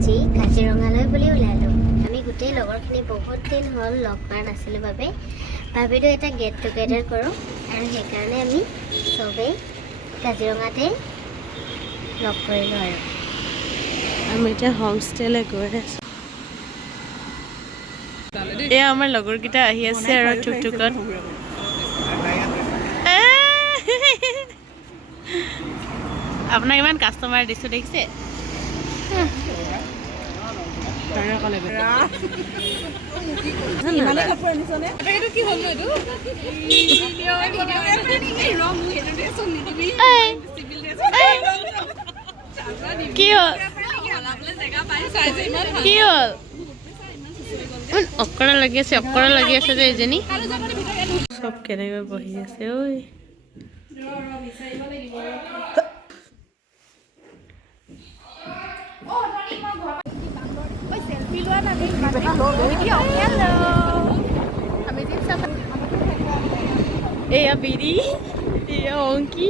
আজি কাজিৰঙালৈ বুলি ওলালোঁ। আমি গোটেই লগৰখিনি বহুত দিন হ'ল লগ পোৱা নাছিলোঁ বাবে ভাবিলোঁ এটা গেট টুগেডাৰ কৰোঁ আৰু সেইকাৰণে আমি চবেই কাজিৰঙাতে লগ কৰিলোঁ। আৰু আমি এতিয়া হোমষ্টেলৈ গৈ আছোঁ। এয়া আমাৰ লগৰকেইটা আহি আছে আৰু টুকটুকত। আপোনাক ইমান কাষ্টমাৰ দিছোঁ দেখিছে? কি হ'ল? অকৰা লাগি আছে যে এজনী চব কেনেকৈ বহি আছে। ঐ এয়া বিৰি, এয়া অংকি।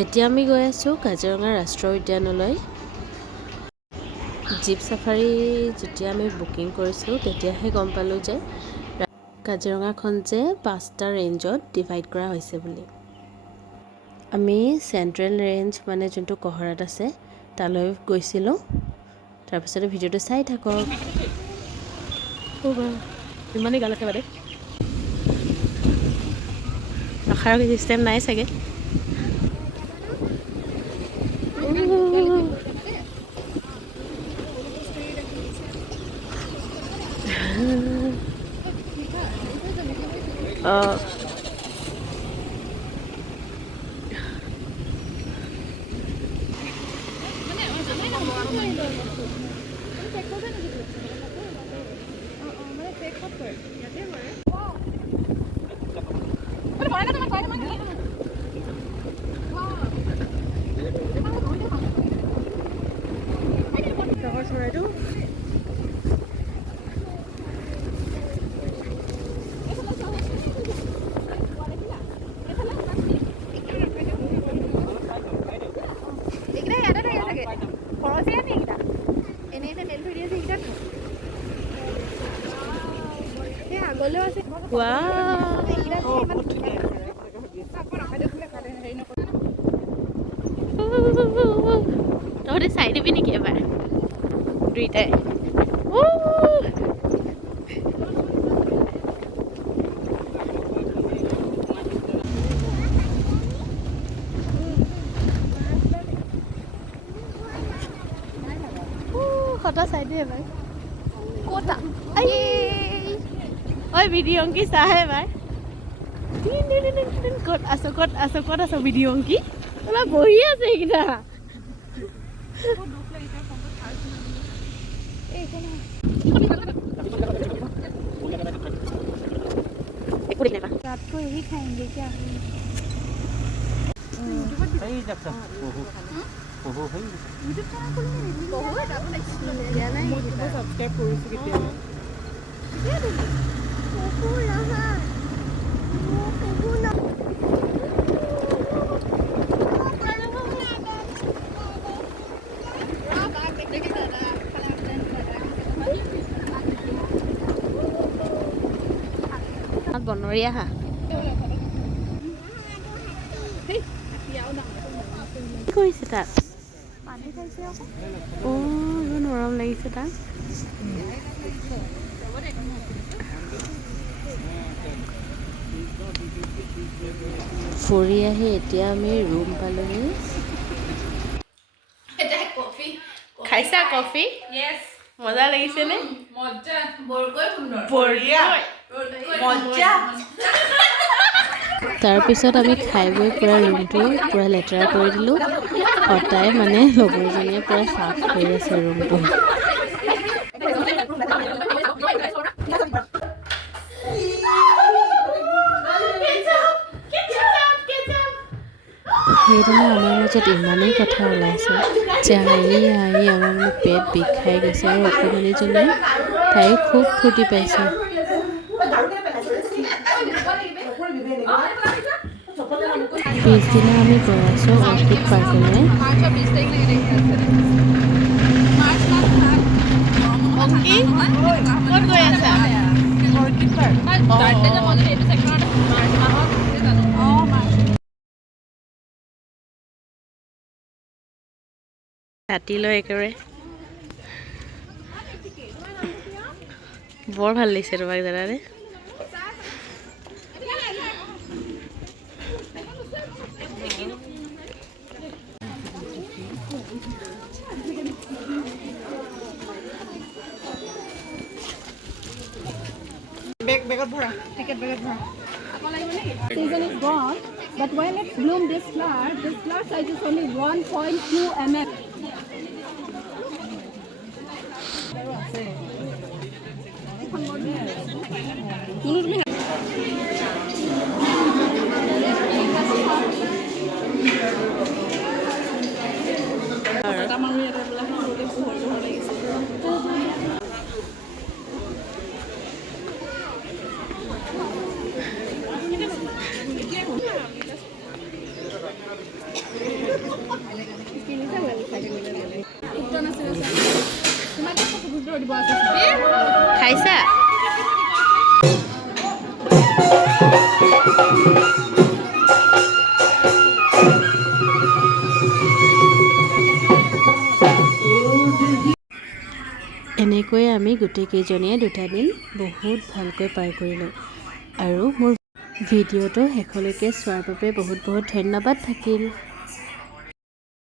এতিয়া আমি গৈ আছোঁ কাজিৰঙা ৰাষ্ট্ৰীয় উদ্যানলৈ। জীপ চাফাৰী যেতিয়া আমি বুকিং কৰিছোঁ তেতিয়াহে গম পালোঁ যে কাজিৰঙাখন যে 5টা ৰেঞ্জত ডিভাইড কৰা হৈছে বুলি। আমি চেণ্ট্ৰেল ৰেঞ্জ মানে যোনটো কহৰাত আছে তালৈ গৈছিলোঁ। তাৰপিছতে ভিডিঅ'টো চাই থাকক। ইমানেই গাল একেবাৰে ৰখাৰ চিষ্টেম নাই চাগে। তহঁতে চাই দিবি নেকি এবাৰ দুইটাই? সদা চাই দিয়ে এবাৰ। ক'তা ঐ ভিডিঅ' অংকি চাহে এবাৰ। ক'ত আছ ভিডিঅ' অংকি? অলপ বহি আছে এইকেইটা। रात को यही खाएंगे क्या? বনৰীয়া হাঁহ কি কৰিছে তাত? ইমান মৰম লাগিছে তাক। ফুৰি আহি এতিয়া আমি ৰুম পালোহি। খাইছা কফি? মজা লাগিছে নে? তাৰপিছত আমি খাই বৈ পূৰা ৰুমটো পূৰা লেতেৰা কৰি দিলোঁ। সদায় মানে লগৰজনীয়ে পূৰা চাফ কৰি আছে ৰুমটো। সেইদিনা আমাৰ মাজত ইমানেই কথা ওলাইছে যে হাঁহি হাঁহি আমাৰ মানে পেট বিষাই গৈছে। আৰু অকণমানিজনী তাইও খুব ফূৰ্তি পাইছে। পিছদিনা আমি গৈ আছোঁ অৰ্কিড পাৰ্কলৈ। ৰাতিলৈ একেবাৰে বৰ ভাল লাগিছে তোমাক জানানে। Season is gone, but when it blooms this flower size is only 1.2 mm. খাইছা? এনেকৈয়ে আমি গোটেইকেইজনীয়ে 2টা দিন বহুত ভালকৈ পাৰ কৰিলোঁ। আৰু মোৰ ভিডিঅ'টো শেষলৈকে চোৱাৰ বাবে বহুত বহুত ধন্যবাদ থাকিল।